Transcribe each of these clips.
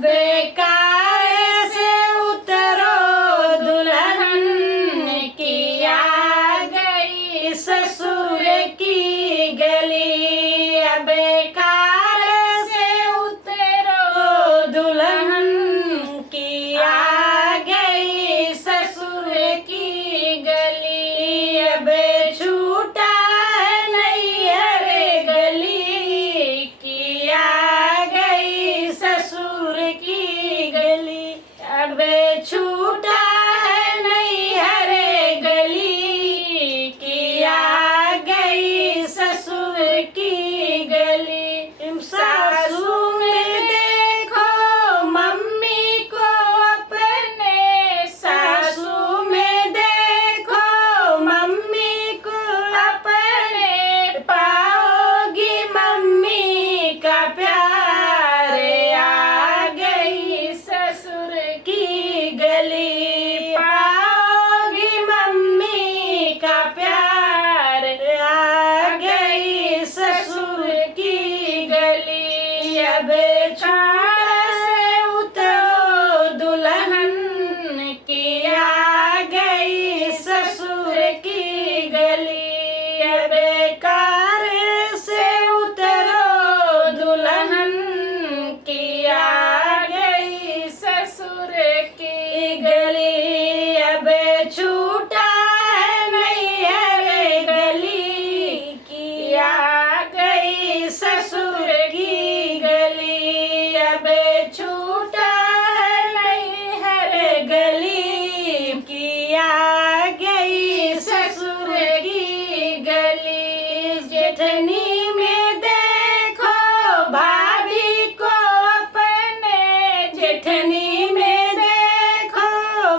बेकार से उतरो दुल्हन की आ गई ससुर की गली। बेकार से उतरो दुल्हन की आ गई ससुर की गली। अब छूटा नैहर गली की आ गई ससुर की गली। अब छूटा नैहर गली की आ गई ससुर की गली। सासू में देखो मम्मी को अपने, सासू में देखो मम्मी को अपने, पाओगी मम्मी का प्यार। आ गई ससुर की गली, पाओगी मम्मी का प्यार। आ गई ससुर की गली। अब छूटा से उतरो दुल्हन की आ गई ससुर की गली। बेकार से उतरो दुल्हन की आ गई ससुर की गली। अब छूटा नैहर गली की आ गई ससुर की गली। अब छूटा नैहर गली की आ गई ससुर की गली। जेठनी में देखो भाभी को अपने, जेठनी में देखो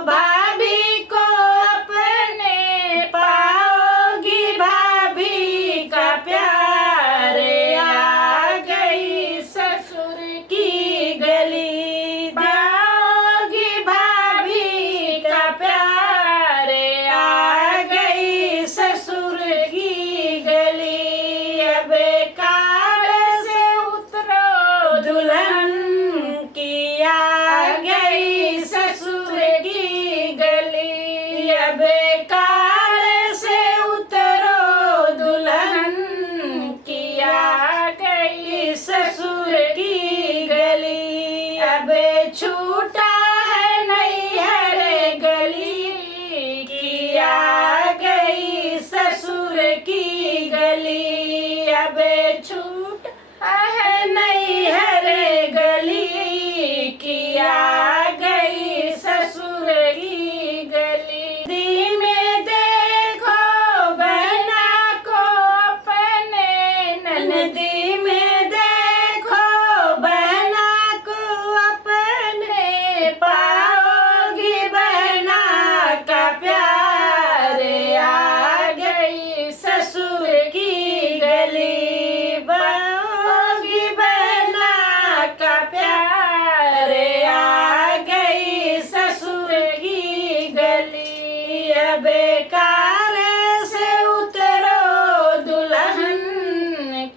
भाभी को अपने, पाओगी भाभी का प्यार। आ गई ससुर की गली, पाओगी भाभी का प्यार। आ गई ससुर की गली। बेकार से उतरो दुल्हन की आ गई ससुर की गली। बेकार से उतरो दुल्हन की आ गई ससुर की गली। अब छूटा है नैहर गली की आ गई ससुर की गली। अब छूट है नैहर गली की आ गई ससुर की गली। दी में देखो बहना को अपने, ननदी में देखो बहना को अपने, पाओगी बहना का प्यार। आ गई ससुर की गली, पाओगी बहना का प्यार। आ गई ससुर की गली। बेकार से उतरो दुल्हन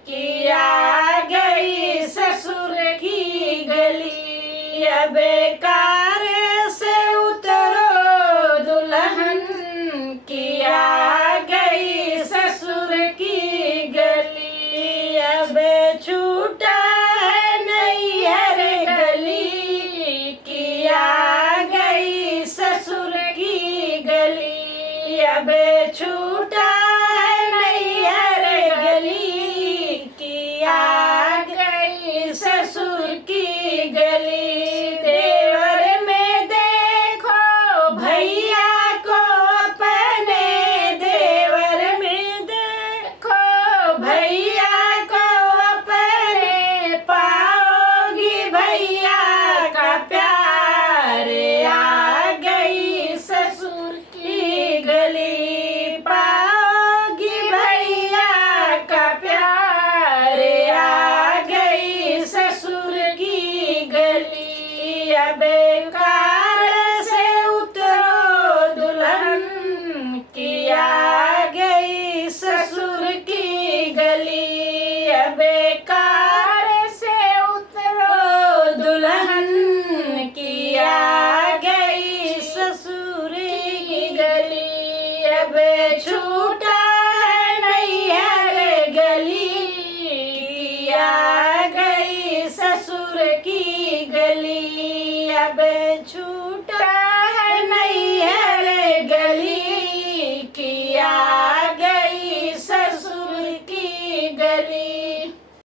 की आ गई ससुर की गली। बेकार से उतरो दुल्हन की आ गई ससुर की गली। अब छूटा है नैहर गली की आ गई ससुर की गली। अब छूटा है नैहर गली की आ गई ससुर की गली। देवर में देखो भैया को अपने, देवर में देखो भैया को अपने, पाओगी भैया का प्यार। आ गई ससुर की गली, पाओगी भैया का प्यार। आ गई ससुर की गली। बेकार से उतरो दुल्हन की आ गई ससुर की गली। बेकार से उतरो दुल्हन छूटा है नैहर गली कि आ गई ससुर की गली अब